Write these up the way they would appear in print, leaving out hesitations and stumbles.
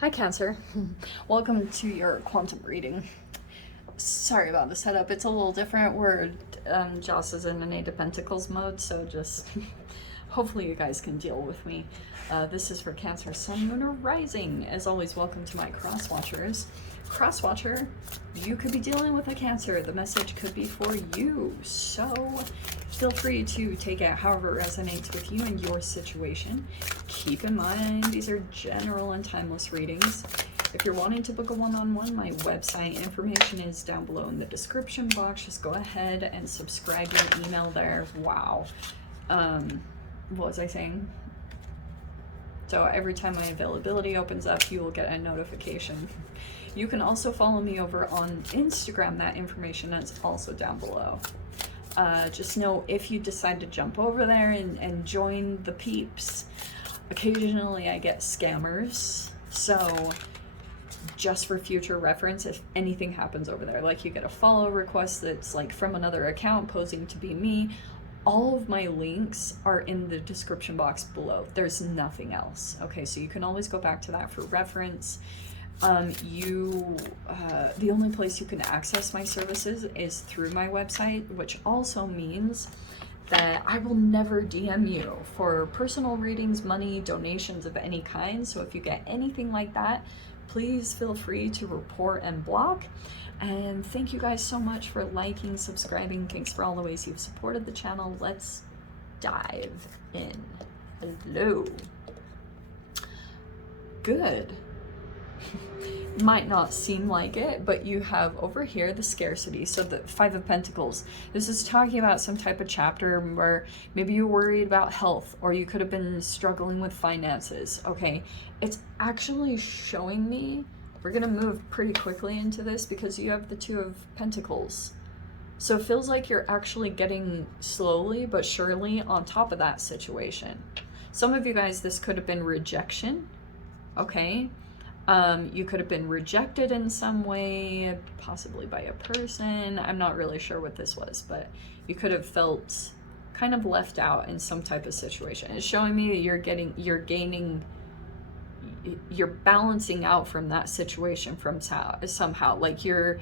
Hi Cancer, welcome to your quantum reading. Sorry about the setup, it's a little different. Joss is in an Eight of Pentacles mode, so just hopefully you guys can deal with me. This is for Cancer, Sun, Moon, or Rising. As always, welcome to my cross watchers. Cross watcher, you could be dealing with a Cancer. The message could be for you, so feel free to take it however it resonates with you and your situation. Keep in mind, these are general and timeless readings. If you're wanting to book a one-on-one, my website information is down below in the description box. Just go ahead and subscribe your email there. Wow. What was I saying? So every time my availability opens up, you will get a notification. You can also follow me over on Instagram. That information is also down below. Just know if you decide to jump over there and join the peeps, occasionally I get scammers. So just for future reference, if anything happens over there, like you get a follow request that's like from another account posing to be me, all of my links are in the description box below. There's nothing else. Okay, so you can always go back to that for reference. The only place you can access my services is through my website, which also means that I will never DM you for personal readings, money, donations of any kind. So if you get anything like that, please feel free to report and block. And thank you guys so much for liking, subscribing. Thanks for all the ways you've supported the channel. Let's dive in. Hello. Good. Might not seem like it, but you have over here the scarcity. So the Five of Pentacles, this is talking about some type of chapter where maybe you're worried about health, or you could have been struggling with finances. Okay, it's actually showing me, we're gonna move pretty quickly into this because you have the Two of Pentacles. So it feels like you're actually getting slowly but surely on top of that situation. Some of you guys, this could have been rejection. Okay, you could have been rejected in some way, possibly by a person. I'm not really sure what this was, but you could have felt kind of left out in some type of situation. It's showing me that you're balancing out from that situation from somehow, like you're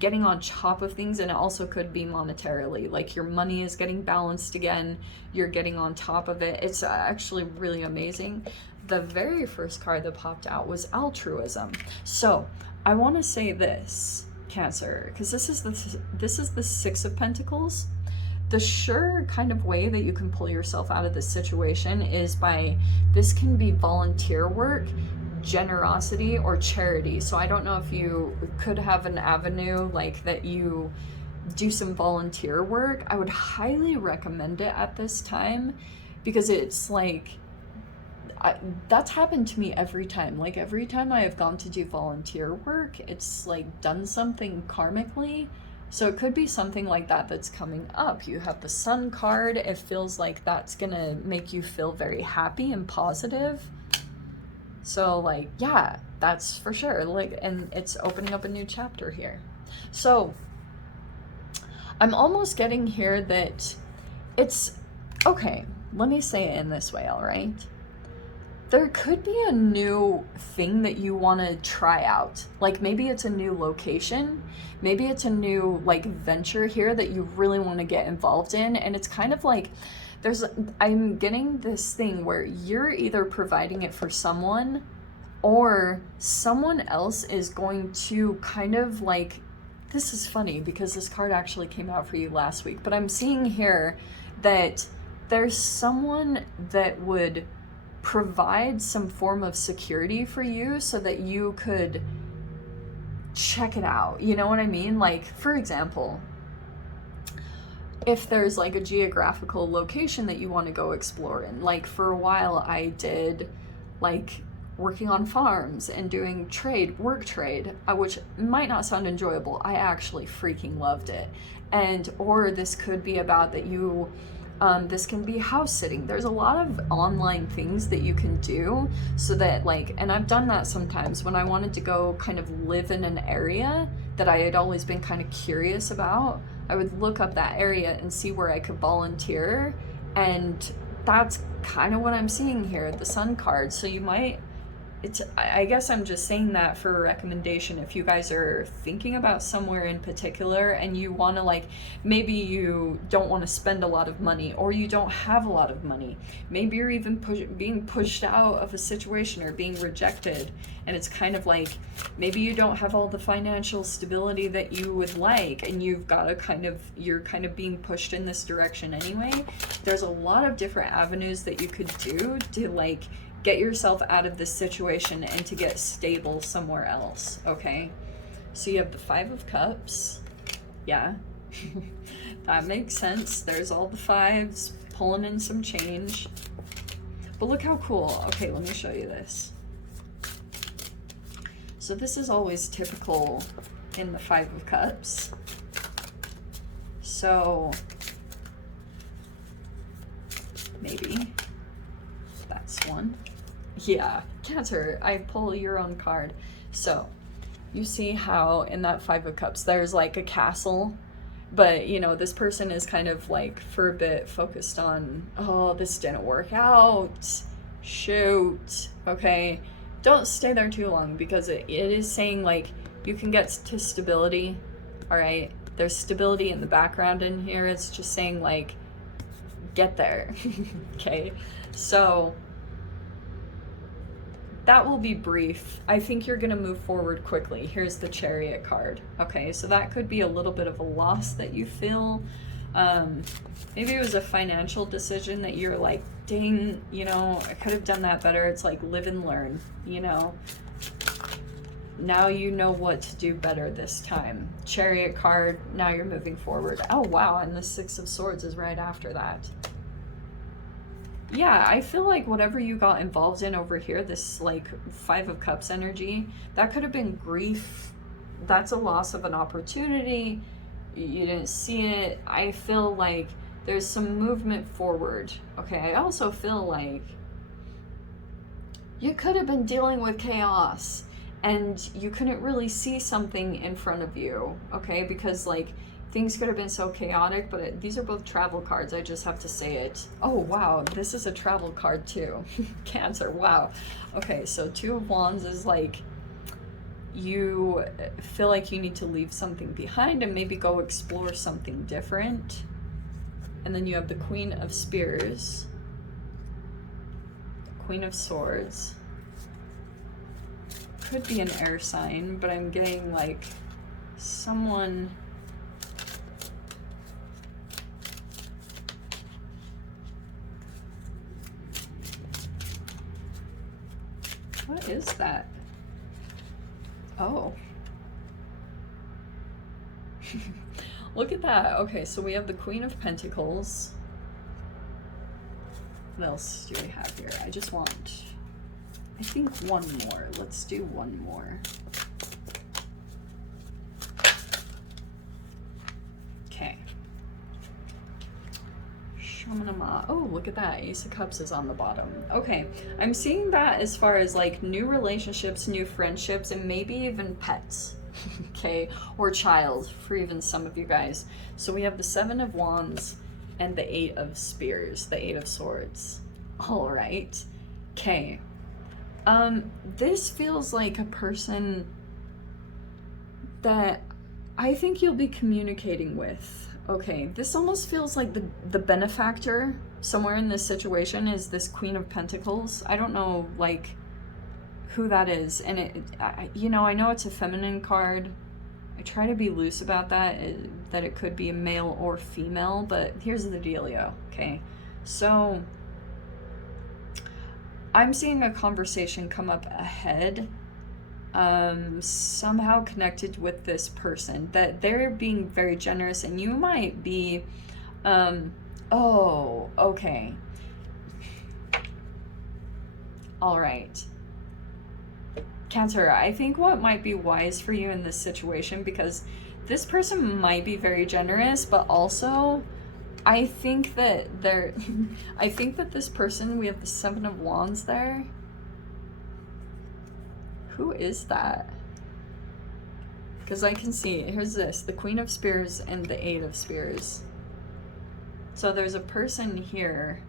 getting on top of things. And it also could be monetarily, like your money is getting balanced again, you're getting on top of it. It's actually really amazing. The very first card that popped out was altruism. So I want to say this, Cancer, because this is the Six of Pentacles. The sure kind of way that you can pull yourself out of this situation is by, this can be volunteer work, generosity, or charity. So I don't know if you could have an avenue like that you do some volunteer work. I would highly recommend it at this time, because it's like, that's happened to me every time. Like every time I have gone to do volunteer work, it's like done something karmically. So it could be something like that that's coming up. You have the Sun card. It feels like that's gonna make you feel very happy and positive. So like, yeah, that's for sure. Like, and it's opening up a new chapter here. So I'm almost getting here that it's okay. Let me say it in this way, all right? There could be a new thing that you want to try out. Like maybe it's a new location, maybe it's a new like venture here that you really want to get involved in. And it's kind of like I'm getting this thing where you're either providing it for someone, or someone else is going to kind of like, this is funny because this card actually came out for you last week, but I'm seeing here that there's someone that would provide some form of security for you so that you could check it out. You know what I mean? Like, for example, if there's like a geographical location that you want to go explore in, like for a while I did like working on farms and doing work trade, which might not sound enjoyable. I actually freaking loved it. Or this could be about that you this can be house sitting. There's a lot of online things that you can do so that like, and I've done that sometimes when I wanted to go kind of live in an area that I had always been kind of curious about. I would look up that area and see where I could volunteer. And that's kind of what I'm seeing here, the Sun card. So you might I guess I'm just saying that for a recommendation. If you guys are thinking about somewhere in particular and you want to, like, maybe you don't want to spend a lot of money, or you don't have a lot of money, maybe you're even being pushed out of a situation or being rejected, and it's kind of like maybe you don't have all the financial stability that you would like, and you've got to you're kind of being pushed in this direction anyway. There's a lot of different avenues that you could do to, like, get yourself out of this situation and to get stable somewhere else, okay? So you have the Five of Cups. Yeah, that makes sense. There's all the fives pulling in some change. But look how cool. Okay, let me show you this. So this is always typical in the Five of Cups. So maybe that's one. Yeah, Cancer, I pull your own card. So you see how in that Five of Cups there's like a castle, but you know, this person is kind of like for a bit focused on, oh, this didn't work out, shoot. Okay, don't stay there too long, because it is saying like you can get to stability. All right, there's stability in the background in here. It's just saying like get there. Okay, so that will be brief. I think you're going to move forward quickly. Here's the Chariot card. Okay, so that could be a little bit of a loss that you feel. Maybe it was a financial decision that you're like, dang, you know, I could have done that better. It's like live and learn, you know. Now you know what to do better this time. Chariot card, now you're moving forward. Oh, wow, and the Six of Swords is right after that. Yeah, I feel like whatever you got involved in over here, this like Five of Cups energy, that could have been grief. That's a loss of an opportunity. You didn't see it. I feel like there's some movement forward. Okay, I also feel like you could have been dealing with chaos and you couldn't really see something in front of you, okay? Because like things could have been so chaotic, but these are both travel cards. I just have to say it. Oh, wow. This is a travel card too. Cancer. Wow. Okay. So Two of Wands is like, you feel like you need to leave something behind and maybe go explore something different. And then you have the Queen of Spears, Queen of Swords. Could be an air sign, but I'm getting like someone... What is that? Oh. Look at that. Okay, so we have the Queen of Pentacles. What else do we have here? I just want, I think one more. Let's do one more. Okay. Oh, look at that. Ace of Cups is on the bottom. Okay, I'm seeing that as far as like new relationships, new friendships, and maybe even pets. Okay, or child for even some of you guys. So we have the Seven of Wands and the Eight of Spears, the Eight of Swords. All right. Okay. This feels like a person that I think you'll be communicating with. Okay, this almost feels like the benefactor somewhere in this situation is this Queen of Pentacles. I don't know, like, who that is. And you know, I know it's a feminine card. I try to be loose about that, that it could be a male or female, but here's the dealio, okay? So, I'm seeing a conversation come up ahead, somehow connected with this person, that they're being very generous, and you might be, oh, okay. All right. Cancer, I think what might be wise for you in this situation, because this person might be very generous, but also I think that I think that this person, we have the Seven of Wands there. Who is that? Because I can see, here's this, the Queen of Spears and the Eight of Spears. So there's a person here.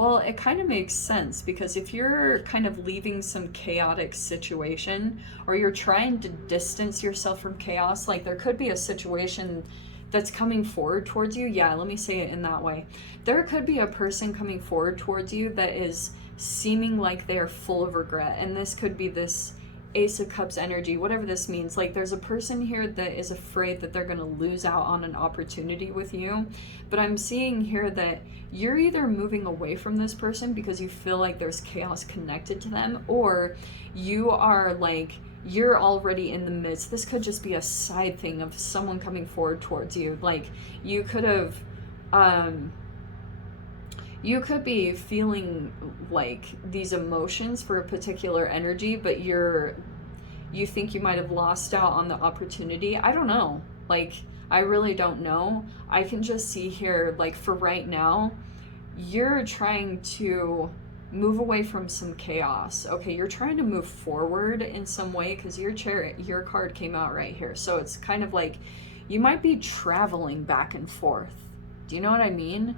Well, it kind of makes sense, because if you're kind of leaving some chaotic situation, or you're trying to distance yourself from chaos, like there could be a situation that's coming forward towards you. Yeah, let me say it in that way. There could be a person coming forward towards you that is seeming like they are full of regret. And this could be this Ace of Cups energy, whatever this means. Like there's a person here that is afraid that they're going to lose out on an opportunity with you. But I'm seeing here that you're either moving away from this person because you feel like there's chaos connected to them, or you are like, you're already in the midst. This could just be a side thing of someone coming forward towards you. Like you could have, you could be feeling like these emotions for a particular energy, but you think you might have lost out on the opportunity. I don't know. Like, I really don't know. I can just see here, like, for right now, you're trying to move away from some chaos. Okay, you're trying to move forward in some way, because your Chariot, your card came out right here. So it's kind of like you might be traveling back and forth. Do you know what I mean?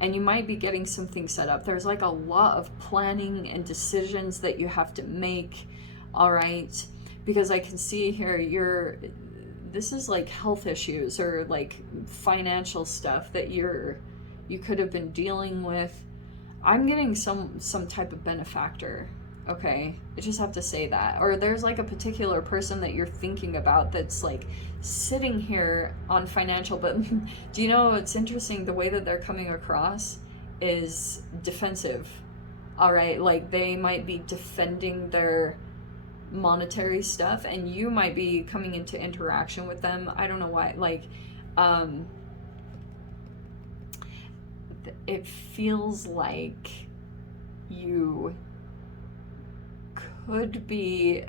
And you might be getting something set up. There's like a lot of planning and decisions that you have to make, all right? Because I can see here this is like health issues or like financial stuff that you could have been dealing with. I'm getting some type of benefactor, okay? I just have to say that. Or there's like a particular person that you're thinking about that's like sitting here on financial, but do you know, it's interesting, the way that they're coming across is defensive, all right? Like they might be defending their monetary stuff, and you might be coming into interaction with them. I don't know why, like, it feels like you could be,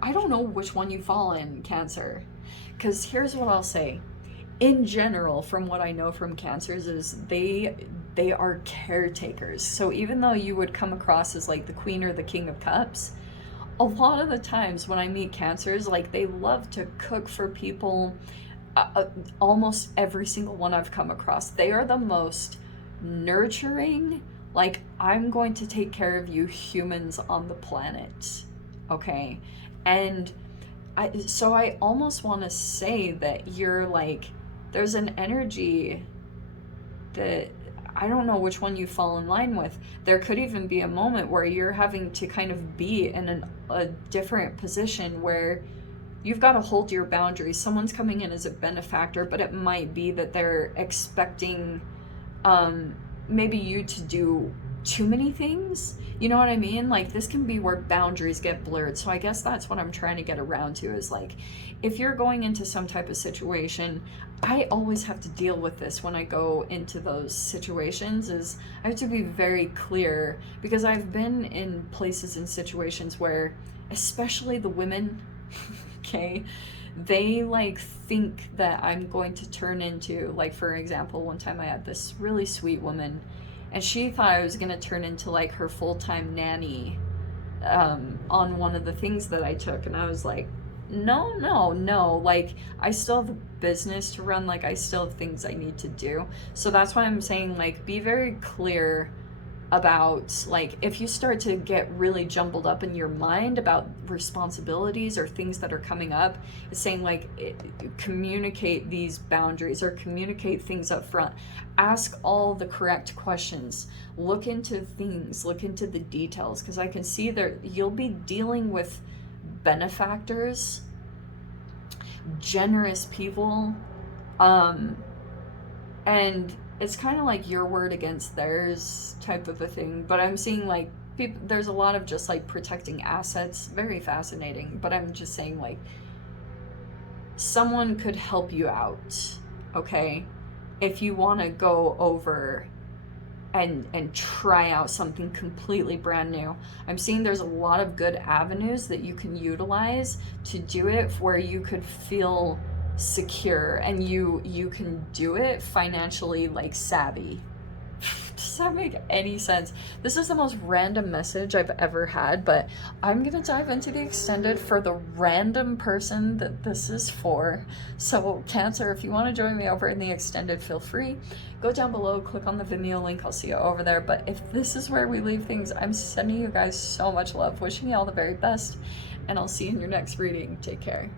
I don't know which one you fall in, Cancer. Because here's what I'll say. In general, from what I know from Cancers, is they are caretakers. So even though you would come across as like the Queen or the King of Cups, a lot of the times when I meet Cancers, like they love to cook for people. Almost every single one I've come across, they are the most nurturing, like, I'm going to take care of you humans on the planet, okay? And so I almost want to say that you're like, there's an energy that I don't know which one you fall in line with. There could even be a moment where you're having to kind of be in a different position where you've got to hold your boundaries. Someone's coming in as a benefactor, but it might be that they're expecting maybe you to do too many things. You know what I mean? Like this can be where boundaries get blurred. So I guess that's what I'm trying to get around to, is like, if you're going into some type of situation, I always have to deal with this when I go into those situations, is I have to be very clear, because I've been in places and situations where, especially the women, okay, they like think that I'm going to turn into, like, for example, one time I had this really sweet woman, and she thought I was going to turn into like her full-time nanny on one of the things that I took. And I was like, no, like I still have a business to run, like I still have things I need to do. So that's why I'm saying, like, be very clear about, like, if you start to get really jumbled up in your mind about responsibilities or things that are coming up, it's saying, like, communicate these boundaries or communicate things up front. Ask all the correct questions. Look into things, look into the details, because I can see that you'll be dealing with benefactors, generous people, and it's kind of like your word against theirs type of a thing. But I'm seeing like people, there's a lot of just like protecting assets, very fascinating. But I'm just saying, like, someone could help you out, okay, if you want to go over and try out something completely brand new. I'm seeing there's a lot of good avenues that you can utilize to do it, where you could feel secure and you can do it financially, like, savvy. Does that make any sense? This is the most random message I've ever had, but I'm gonna dive into the extended for the random person that this is for. So Cancer, if you want to join me over in the extended, feel free. Go down below, click on the Vimeo link, I'll see you over there. But if this is where we leave things, I'm sending you guys so much love, wishing you all the very best, and I'll see you in your next reading. Take care.